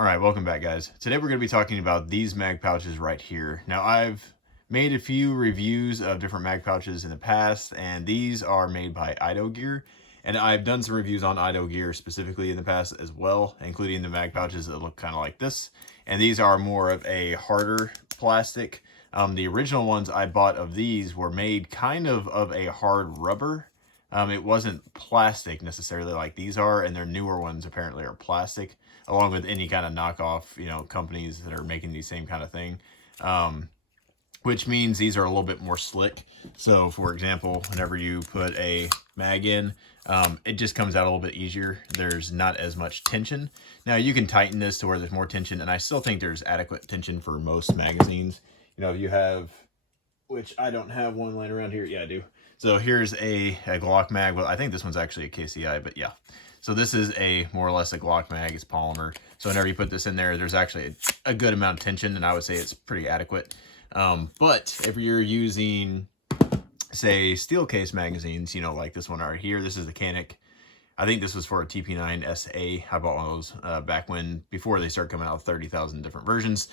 All right, welcome back, guys. Today we're going to be talking about these mag pouches right here. Now, I've made a few reviews of different mag pouches in the past, and these are made by Idogear. And I've done some reviews on Idogear specifically in the past as well, including the mag pouches that look kind of like this. And these are more of a harder plastic. The original ones I bought of these were made kind of a hard rubber. It wasn't plastic necessarily like these are, and their newer ones apparently are plastic, along with any kind of knockoff, companies that are making the same kind of thing. Which means these are a little bit more slick. So for example, whenever you put a mag in, it just comes out a little bit easier. There's not as much tension. Now you can tighten this to where there's more tension, and I still think there's adequate tension for most magazines. If you have, which I don't have one laying around here. Yeah, I do. So here's a Glock mag. Well, I think this one's actually a KCI, but yeah. So this is a more or less a Glock mag. It's polymer. So whenever you put this in there, there's actually a good amount of tension, and I would say it's pretty adequate. But if you're using, say, steel case magazines, like this one right here, this is the Canik. I think this was for a TP9 SA. I bought one of those back before they started coming out with 30,000 different versions.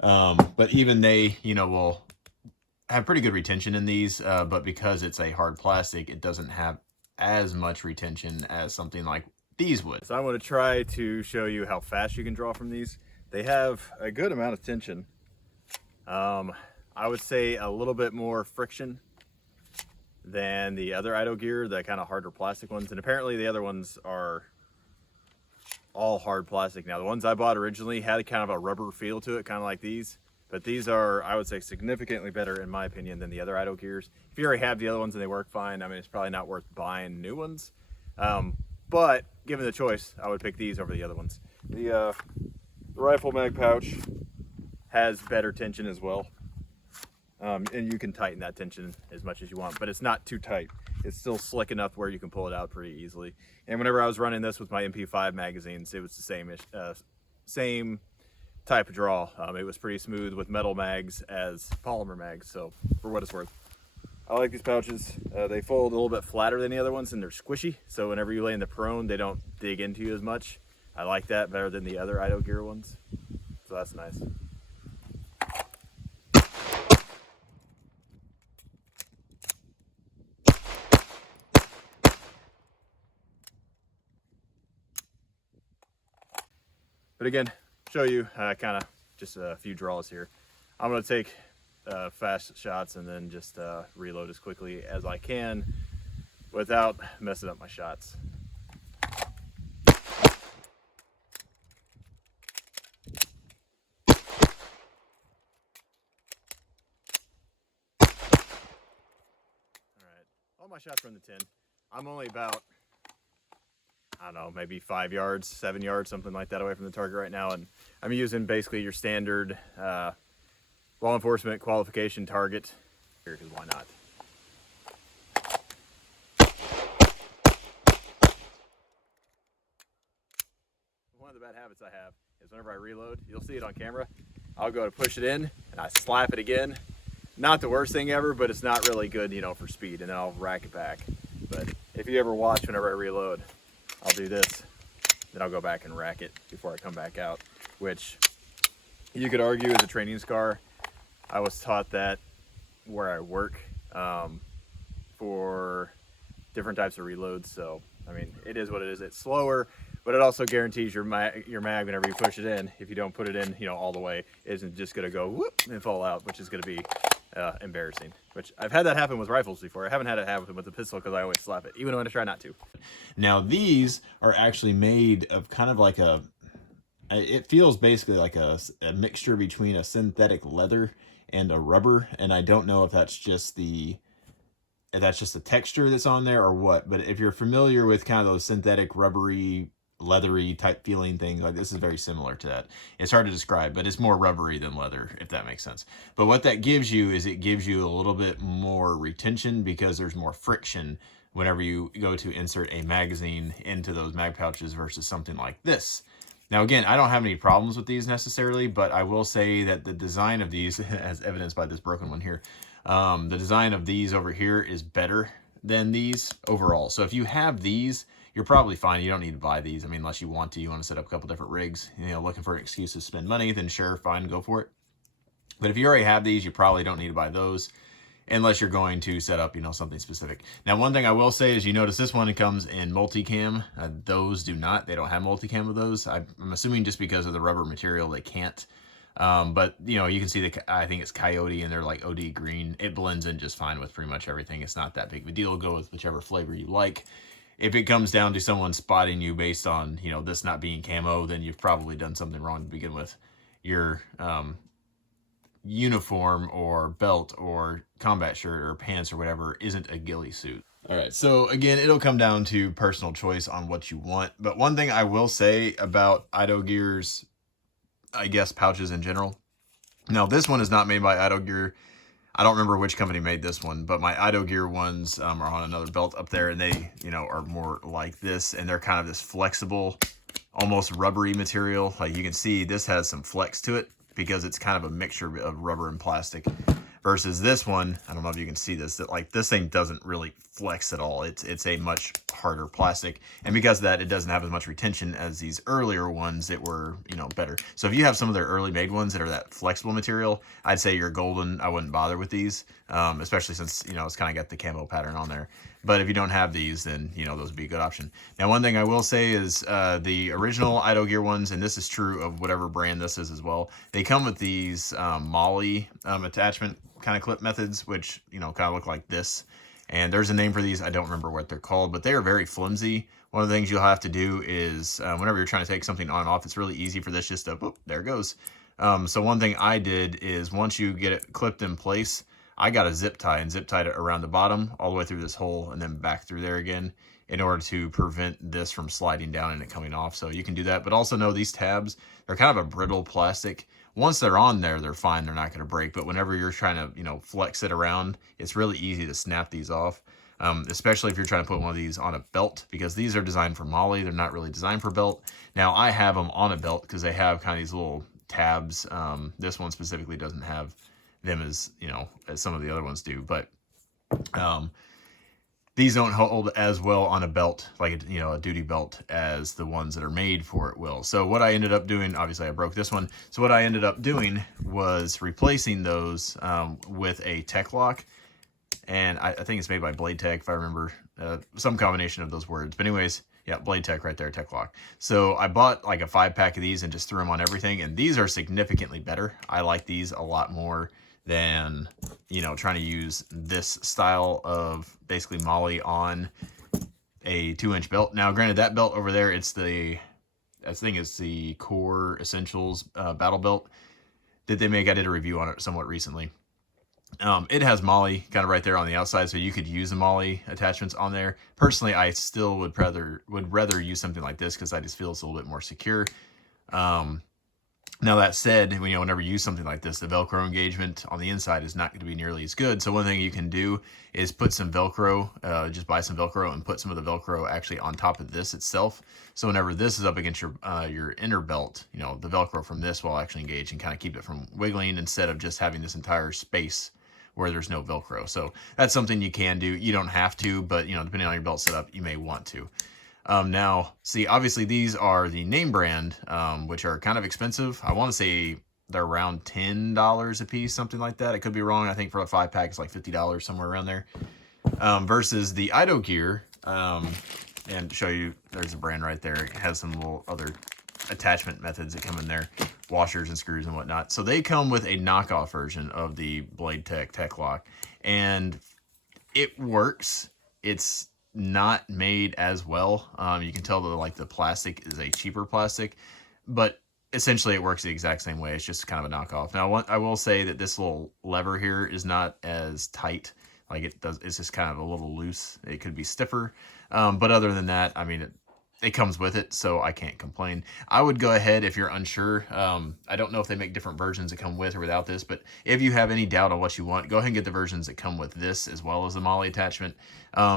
But even they, will have pretty good retention in these, but because it's a hard plastic, it doesn't have as much retention as something like these would. So I want to try to show you how fast you can draw from these. They have a good amount of tension. I would say a little bit more friction than the other Idogear, the kind of harder plastic ones. And apparently the other ones are all hard plastic. Now the ones I bought originally had kind of a rubber feel to it, kind of like these. But these are, I would say, significantly better, in my opinion, than the other Idogears. If you already have the other ones and they work fine, I mean, it's probably not worth buying new ones. But given the choice, I would pick these over the other ones. The rifle mag pouch has better tension as well. And you can tighten that tension as much as you want, but it's not too tight. It's still slick enough where you can pull it out pretty easily. And whenever I was running this with my MP5 magazines, it was the same type of draw. It was pretty smooth with metal mags as polymer mags, so for what it's worth. I like these pouches. They fold a little bit flatter than the other ones, and they're squishy, so whenever you lay in the prone, they don't dig into you as much. I like that better than the other Idogear ones, so that's nice. But again, show you kind of just a few draws here. I'm going to take fast shots and then just reload as quickly as I can without messing up my shots. Alright, all my shots are in the 10. I'm only about, I don't know, maybe 5 yards, 7 yards, something like that away from the target right now. And I'm using basically your standard law enforcement qualification target. Because why not? One of the bad habits I have is whenever I reload, you'll see it on camera, I'll go to push it in and I slap it again. Not the worst thing ever, but it's not really good, for speed, and then I'll rack it back. But if you ever watch whenever I reload, I'll do this, then I'll go back and rack it before I come back out, which you could argue is a training scar. I was taught that where I work for different types of reloads, so I mean, it is what it is. It's slower, but it also guarantees your mag whenever you push it in, if you don't put it in, all the way, it isn't just gonna go whoop and fall out, which is gonna be embarrassing. Which I've had that happen with rifles before. I haven't had it happen with the pistol because I always slap it, even when I try not to. Now these are actually made of kind of like it feels basically like a mixture between a synthetic leather and a rubber, and I don't know if that's just the texture that's on there or what, but if you're familiar with kind of those synthetic rubbery leathery type feeling things, like this is very similar to that. It's hard to describe, but it's more rubbery than leather, if that makes sense. But what that gives you is it gives you a little bit more retention because there's more friction whenever you go to insert a magazine into those mag pouches versus something like this. Now, again, I don't have any problems with these necessarily, but I will say that the design of these, as evidenced by this broken one here, the design of these over here is better than these overall. So if you have these, you're probably fine. You don't need to buy these. I mean, unless you want to set up a couple different rigs, you know, looking for an excuse to spend money, then sure, fine, go for it. But if you already have these, you probably don't need to buy those unless you're going to set up, you know, something specific. Now, one thing I will say is you notice this one comes in multicam. Those do not. They don't have multicam with those. I'm assuming just because of the rubber material, they can't. But, you know, you can see I think it's coyote and they're like OD green. It blends in just fine with pretty much everything. It's not that big of a deal. Go with whichever flavor you like. If it comes down to someone spotting you based on, you know, this not being camo, then you've probably done something wrong to begin with. Your uniform or belt or combat shirt or pants or whatever isn't a ghillie suit. All right, so again, it'll come down to personal choice on what you want. But one thing I will say about Idogear's, I guess, pouches in general. Now, this one is not made by Idogear. I don't remember which company made this one, but my Idogear ones are on another belt up there, and they, you know, are more like this, and they're kind of this flexible, almost rubbery material. Like you can see, this has some flex to it because it's kind of a mixture of rubber and plastic. Versus this one, I don't know if you can see this, that like this thing doesn't really flex at all. It's a much harder plastic. And because of that, it doesn't have as much retention as these earlier ones that were, you know, better. So if you have some of their early made ones that are that flexible material, I'd say you're golden. I wouldn't bother with these, especially since, you know, it's kind of got the camo pattern on there. But if you don't have these, then, you know, those would be a good option. Now, one thing I will say is the original Idogear ones, and this is true of whatever brand this is as well, they come with these MOLLE attachment kind of clip methods, which, you know, kind of look like this. And there's a name for these. I don't remember what they're called, but they are very flimsy. One of the things you'll have to do is whenever you're trying to take something on and off, it's really easy for this just to, whoop, there it goes. So one thing I did is once you get it clipped in place, I got a zip tie and zip tied it around the bottom all the way through this hole and then back through there again in order to prevent this from sliding down and it coming off. So you can do that, but also know these tabs, they're kind of a brittle plastic. Once they're on there, they're fine. They're not going to break. But whenever you're trying to, you know, flex it around, it's really easy to snap these off, especially if you're trying to put one of these on a belt, because these are designed for MOLLE. They're not really designed for belt. Now, I have them on a belt because they have kind of these little tabs. This one specifically doesn't have them as, you know, as some of the other ones do. But these don't hold as well on a belt, like a, you know, a duty belt, as the ones that are made for it will. So what I ended up doing, obviously I broke this one. So what I ended up doing was replacing those with a Tek Lok. And I think it's made by Blade Tech, if I remember, some combination of those words. But anyways, yeah, Blade Tech right there, Tek Lok. So I bought like a 5-pack of these and just threw them on everything. And these are significantly better. I like these a lot more than, you know, trying to use this style of basically MOLLE on a 2-inch belt. Now, granted, that belt over there, it's the, I think it's the Core Essentials battle belt that they make. I did a review on it somewhat recently. It has MOLLE kind of right there on the outside, so you could use the MOLLE attachments on there. Personally, I still would rather use something like this because I just feel it's a little bit more secure. Now, that said, you know, whenever you use something like this, the Velcro engagement on the inside is not going to be nearly as good. So one thing you can do is put some Velcro, just buy some Velcro and put some of the Velcro actually on top of this itself. So whenever this is up against your inner belt, you know, the Velcro from this will actually engage and kind of keep it from wiggling instead of just having this entire space where there's no Velcro. So that's something you can do. You don't have to, but, you know, depending on your belt setup, you may want to. Now, see, obviously these are the name brand, which are kind of expensive. I want to say they're around $10 a piece, something like that. I could be wrong. I think for a 5-pack, it's like $50, somewhere around there. Versus the Idogear, and to show you, there's a brand right there. It has some little other attachment methods that come in there, washers and screws and whatnot. So they come with a knockoff version of the Blade Tek Lok, and it works. It's not made as well. You can tell that like the plastic is a cheaper plastic, but essentially it works the exact same way. It's just kind of a knockoff. Now, I will say that this little lever here is not as tight. Like it does, it's just kind of a little loose. It could be stiffer, but other than that, I mean, it comes with it, so I can't complain. I would go ahead if you're unsure. I don't know if they make different versions that come with or without this, but if you have any doubt on what you want, go ahead and get the versions that come with this as well as the MOLLE attachment,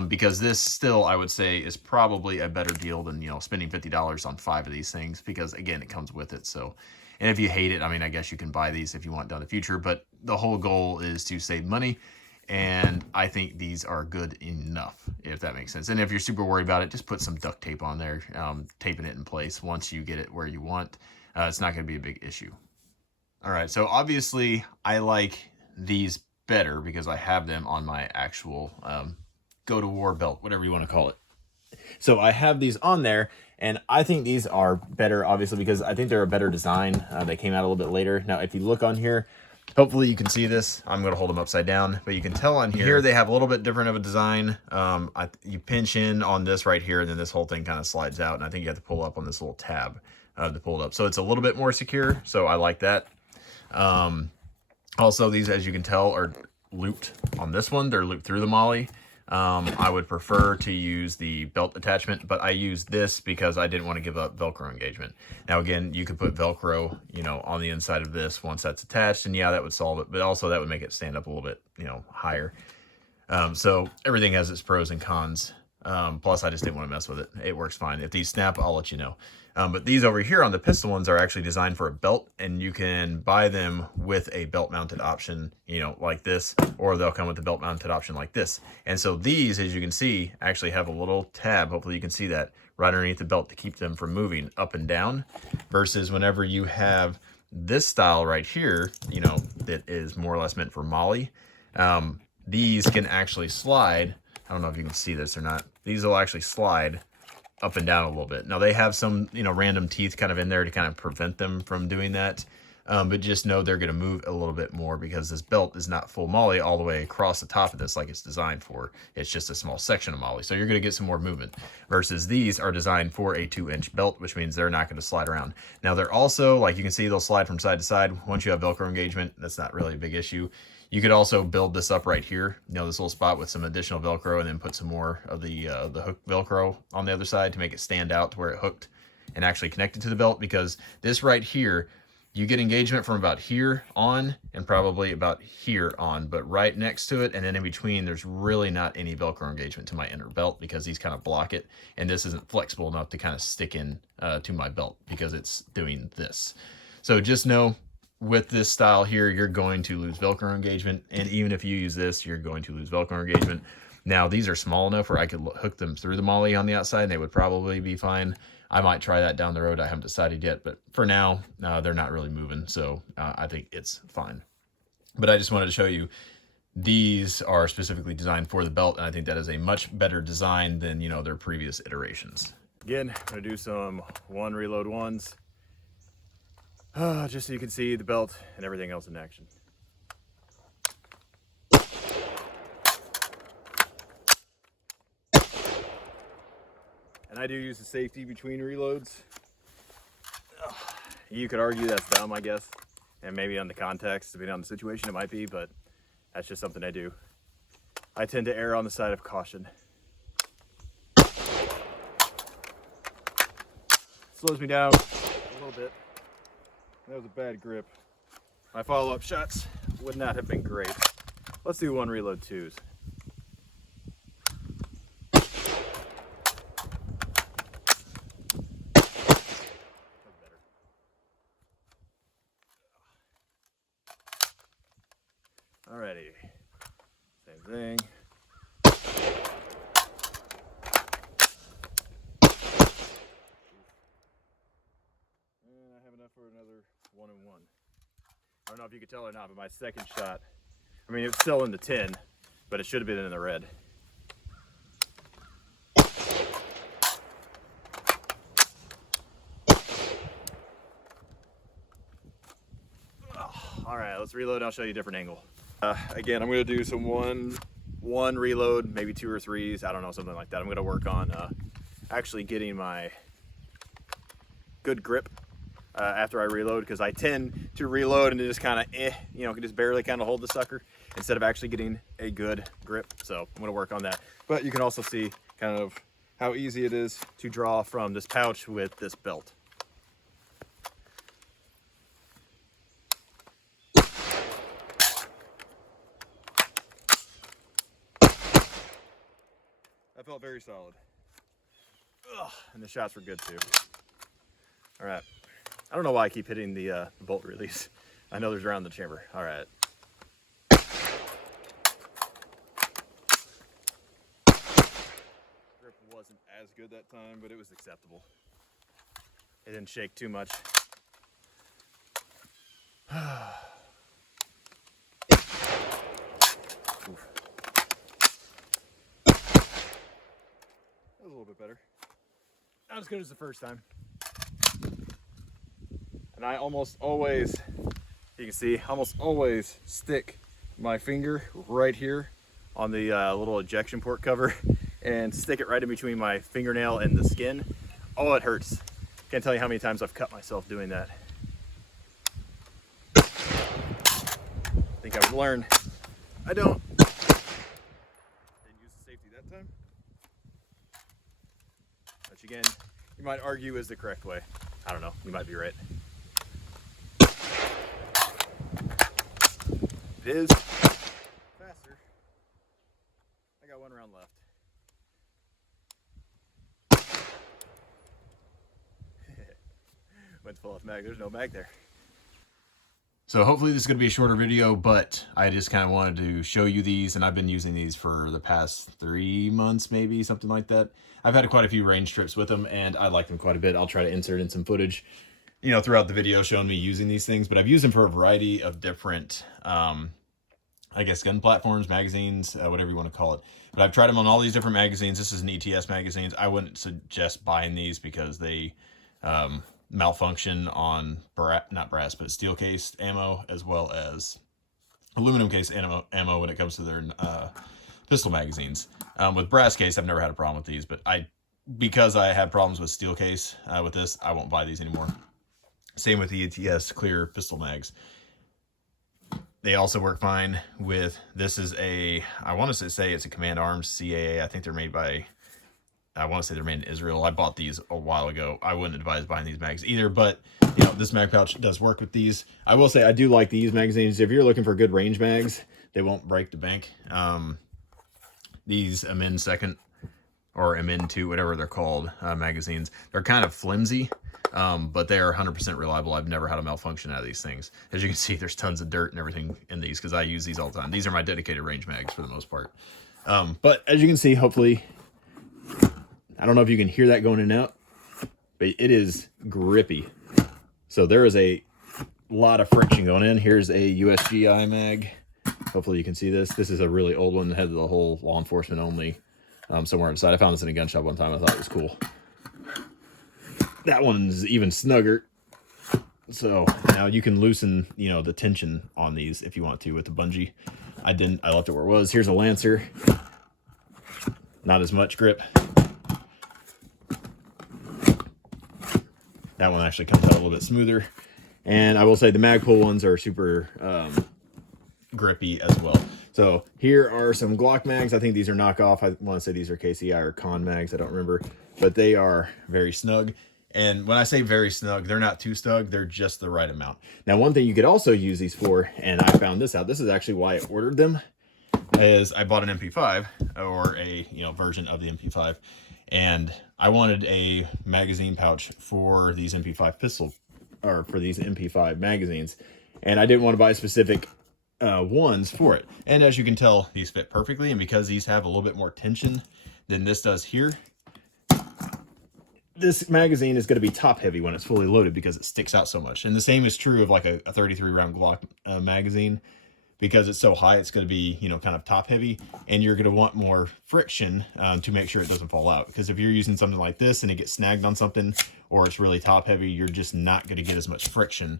because this still, I would say, is probably a better deal than, you know, spending $50 on 5 of these things, because again, it comes with it. So, and if you hate it, I mean, I guess you can buy these if you want down the future, but the whole goal is to save money. and I think these are good enough, if that makes sense. And if you're super worried about it, just put some duct tape on there, taping it in place once you get it where you want. It's not going to be a big issue. All right, so obviously I like these better because I have them on my actual go to war belt, whatever you want to call it. So I have these on there, and I think these are better, obviously, because I think they're a better design. They came out a little bit later. Now, if you look on here, hopefully you can see this. I'm going to hold them upside down, but you can tell on here they have a little bit different of a design. You pinch in on this right here, and then this whole thing kind of slides out, and I think you have to pull up on this little tab to pull it up. So it's a little bit more secure, so I like that. Also, these, as you can tell, are looped on this one. They're looped through the MOLLE. I would prefer to use the belt attachment, but I use this because I didn't want to give up Velcro engagement. Now, again, you could put Velcro, you know, on the inside of this once that's attached, and yeah, that would solve it, but also that would make it stand up a little bit, you know, higher. So everything has its pros and cons. Plus, I just didn't want to mess with it. It works fine. If these snap, I'll let you know. But these over here on the pistol ones are actually designed for a belt, and you can buy them with a belt mounted option, you know, like this, or they'll come with a belt mounted option like this. And so these, as you can see, actually have a little tab. Hopefully you can see that right underneath the belt to keep them from moving up and down, versus whenever you have this style right here, you know, that is more or less meant for MOLLE. These can actually slide. I don't know if you can see this or not. These will actually slide up and down a little bit. Now they have some, you know, random teeth kind of in there to kind of prevent them from doing that. But just know they're going to move a little bit more because this belt is not full MOLLE all the way across the top of this like it's designed for. It's just a small section of MOLLE. So you're going to get some more movement, versus these are designed for a 2-inch belt, which means they're not going to slide around. Now they're also, like you can see, they'll slide from side to side. Once you have Velcro engagement, that's not really a big issue. You could also build this up right here, you know, this little spot with some additional Velcro, and then put some more of the hook Velcro on the other side to make it stand out to where it hooked and actually connected to the belt. Because this right here, you get engagement from about here on and probably about here on, but right next to it and then in between, there's really not any Velcro engagement to my inner belt because these kind of block it. And this isn't flexible enough to kind of stick in to my belt because it's doing this. So just know, with this style here, you're going to lose Velcro engagement. And even if you use this, you're going to lose Velcro engagement. Now, these are small enough where I could hook them through the MOLLE on the outside, and they would probably be fine. I might try that down the road. I haven't decided yet, but for now, they're not really moving. So I think it's fine. But I just wanted to show you, these are specifically designed for the belt. And I think that is a much better design than, you know, their previous iterations. Again, I'm going to do some one reload ones. Just so you can see the belt and everything else in action. And I do use the safety between reloads. You could argue that's dumb, I guess. And maybe on the context, depending on the situation, it might be, but that's just something I do. I tend to err on the side of caution. Slows me down a little bit. That was a bad grip. My follow-up shots would not have been great. Let's do one reload twos. Alrighty, same thing. And I have enough for another 1 and 1. I don't know if you could tell or not, but my second shot, I mean, it's still in the tin, but it should have been in the red. All right, let's reload. I'll show you a different angle. Again, I'm going to do some one reload, maybe 2 or 3s. I don't know, something like that. I'm going to work on actually getting my good grip after I reload, because I tend to reload and just kind of, you know, can just barely kind of hold the sucker instead of actually getting a good grip. So I'm going to work on that. But you can also see kind of how easy it is to draw from this pouch with this belt. That felt very solid. Ugh, and the shots were good too. All right. I don't know why I keep hitting the bolt release. I know there's around the chamber. All right. good that time, but it was acceptable. It didn't shake too much. That was a little bit better. Not as good as the first time. And I almost always, you can see, almost always stick my finger right here on the little ejection port cover and stick it right in between my fingernail and the skin. Oh, it hurts. Can't tell you how many times I've cut myself doing that. I think I would learn. I don't. Didn't use the safety that time. Which again, you might argue is the correct way. I don't know, you might be right. It is faster. I got one round left. Went to pull off mag, there's no mag there. So hopefully this is going to be a shorter video, but I just kind of wanted to show you these, and I've been using these for the past 3 months, maybe, something like that. I've had quite a few range trips with them, and I like them quite a bit. I'll try to insert in some footage, you know, throughout the video showing me using these things, but I've used them for a variety of different, I guess, gun platforms, magazines, whatever you want to call it. But I've tried them on all these different magazines. This is an ETS magazines. I wouldn't suggest buying these because they malfunction on not brass, but steel cased ammo, as well as aluminum case ammo when it comes to their pistol magazines. With brass case, I've never had a problem with these, but because I have problems with steel case with this, I won't buy these anymore. Same with the ETS clear pistol mags. They also work fine with, this is a, I want to say it's a Command Arms CAA. I think they're made by, I want to say they're made in Israel. I bought these a while ago. I wouldn't advise buying these mags either, but you know, this mag pouch does work with these. I will say I do like these magazines. If you're looking for good range mags, they won't break the bank. These Amin second or Amin 2, whatever they're called, magazines, they're kind of flimsy, but they are 100% reliable. I've never had a malfunction out of these things. As you can see, there's tons of dirt and everything in these because I use these all the time. These are my dedicated range mags for the most part. But as you can see, hopefully, I don't know if you can hear that going in and out, but it is grippy. So there is a lot of friction going in. Here's a USGI mag. Hopefully you can see this. This is a really old one that had the whole law enforcement only somewhere inside. I found this in a gun shop one time. I thought it was cool. That one's even snugger. So now you can loosen, you know, the tension on these if you want to with the bungee. I didn't. I left it where it was. Here's a Lancer. Not as much grip. That one actually comes out a little bit smoother. And I will say the Magpul ones are super grippy as well. So here are some Glock mags. I think these are knockoff. I want to say these are KCI or Con mags. I don't remember. But they are very snug. And when I say very snug, they're not too snug. They're just the right amount. Now, one thing you could also use these for, and I found this out. This is actually why I ordered them, is I bought an MP5 or a version of the MP5. And I wanted a magazine pouch for these MP5 pistol, or for these MP5 magazines. And I didn't want to buy specific ones for it. And as you can tell, these fit perfectly. And because these have a little bit more tension than this does here, this magazine is going to be top heavy when it's fully loaded because it sticks out so much. And the same is true of like a 33 round Glock magazine. Because it's so high, it's going to be, kind of top heavy, and you're going to want more friction to make sure it doesn't fall out. Because if you're using something like this and it gets snagged on something, or it's really top heavy, you're just not going to get as much friction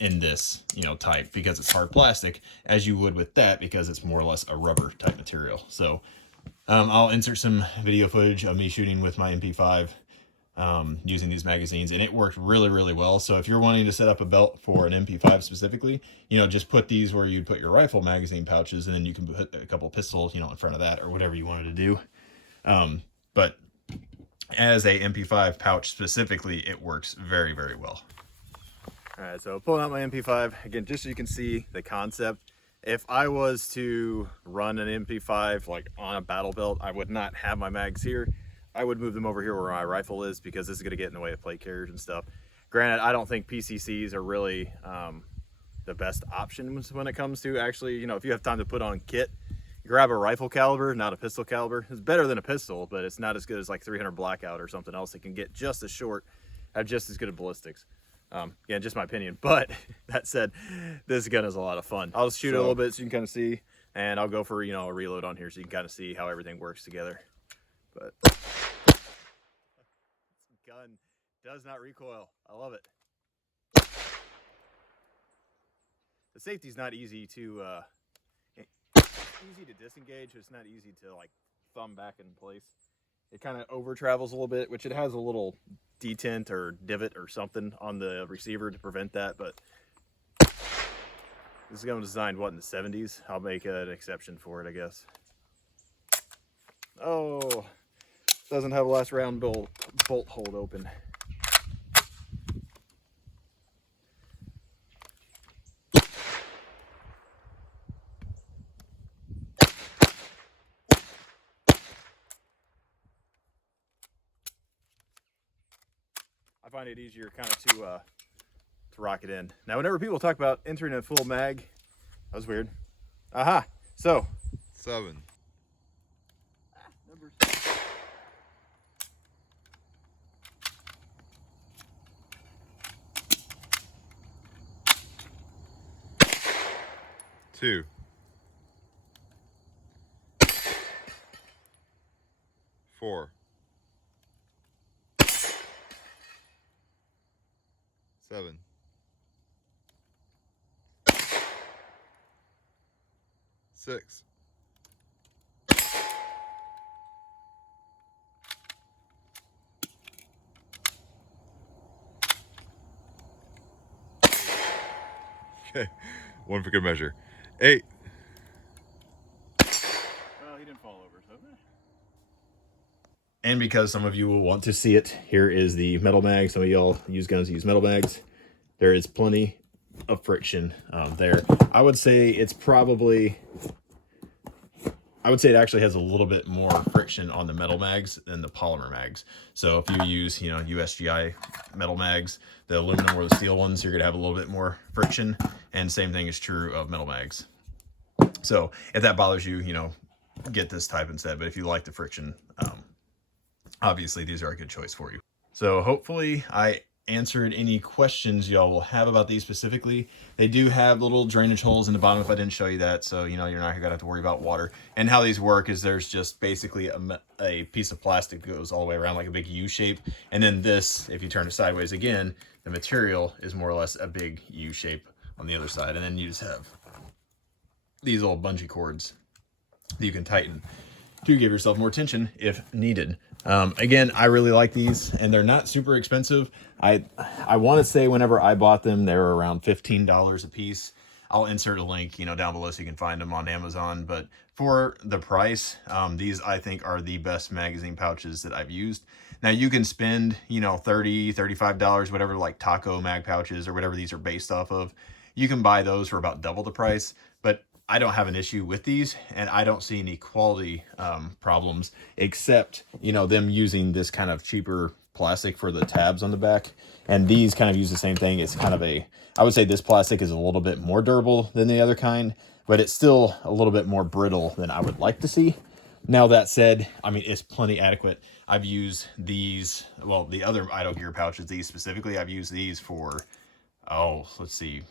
in this, type, because it's hard plastic, as you would with that, because it's more or less a rubber type material. So I'll insert some video footage of me shooting with my MP5 using these magazines, and it worked really, really well. So if you're wanting to set up a belt for an MP5 specifically, just put these where you'd put your rifle magazine pouches, and then you can put a couple pistols, in front of that, or whatever you wanted to do. But as a MP5 pouch specifically, it works very, very well. All right, so pulling out my MP5 again, just so you can see the concept. If I was to run an MP5 like on a battle belt, I would not have my mags here. I would move them over here where my rifle is, because this is going to get in the way of plate carriers and stuff. Granted, I don't think PCCs are really the best options when it comes to actually, if you have time to put on kit, grab a rifle caliber, not a pistol caliber. It's better than a pistol, but it's not as good as like 300 Blackout or something else that can get just as short, have just as good of ballistics. Yeah, just my opinion. But that said, this gun is a lot of fun. I'll just shoot it a little bit so you can kind of see, and I'll go for, you know, a reload on here so you can kind of see how everything works together. But this gun does not recoil. I love it. The safety's not easy to disengage. It's not easy to like thumb back in place. It kind of over travels a little bit, which it has a little detent or divot or something on the receiver to prevent that. But this gun was designed, what, in the 70s? I'll make an exception for it, I guess. Oh, doesn't have a last round bolt hold open. I find it easier kind of to rock it in. Now, whenever people talk about entering a full mag, that was weird. Aha, so. 7. Numbers. 2. 4. 7. 6. 1 for good measure. 8. Well, he didn't fall over, so. And because some of you will want to see it, here is the metal mag. Some of y'all use guns, use metal mags. There is plenty of friction there. I would say it's probably, I would say it actually has a little bit more friction on the metal mags than the polymer mags. So if you use, you know, USGI metal mags, the aluminum or the steel ones, you're gonna have a little bit more friction. And same thing is true of metal mags. So if that bothers you, you know, get this type instead. But if you like the friction, obviously these are a good choice for you. So hopefully I answered any questions y'all will have about these specifically. They do have little drainage holes in the bottom if I didn't show you that, so you know you're not gonna have to worry about water. And how these work is there's just basically a piece of plastic that goes all the way around like a big U shape, and then this, if you turn it sideways again, the material is more or less a big U shape on the other side, and then you just have these little bungee cords that you can tighten to give yourself more tension if needed. Again, I really like these, and they're not super expensive. I want to say whenever I bought them, they were around $15 a piece. I'll insert a link, you know, down below so you can find them on Amazon. But for the price, these I think are the best magazine pouches that I've used. Now you can spend, you know, $30, $35, whatever, like Taco mag pouches or whatever these are based off of. You can buy those for about double the price, but I don't have an issue with these, and I don't see any quality problems, except, you know, them using this kind of cheaper plastic for the tabs on the back. And these kind of use the same thing. It's kind of a, I would say this plastic is a little bit more durable than the other kind, but it's still a little bit more brittle than I would like to see. Now that said, I mean, it's plenty adequate. I've used these, well, the other Idogear pouches, these specifically, I've used these for, oh, let's see,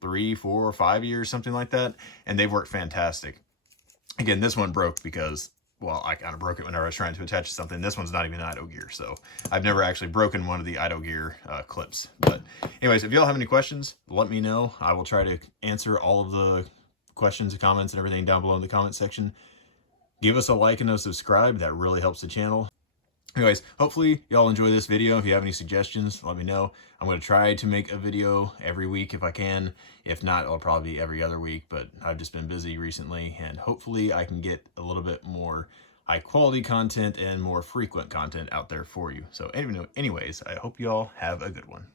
3, 4, 5 years, something like that, and they've worked fantastic. Again, this one broke because, well, I kind of broke it whenever I was trying to attach to something. This one's not even Idogear, so I've never actually broken one of the Idogear clips. But anyways, if y'all have any questions, let me know. I will try to answer all of the questions and comments and everything down below in the comment section. Give us a like and a subscribe. That really helps the channel. Anyways, hopefully y'all enjoy this video. If you have any suggestions, let me know. I'm going to try to make a video every week if I can. If not, it'll probably be every other week, but I've just been busy recently, and hopefully I can get a little bit more high quality content and more frequent content out there for you. So anyways, I hope y'all have a good one.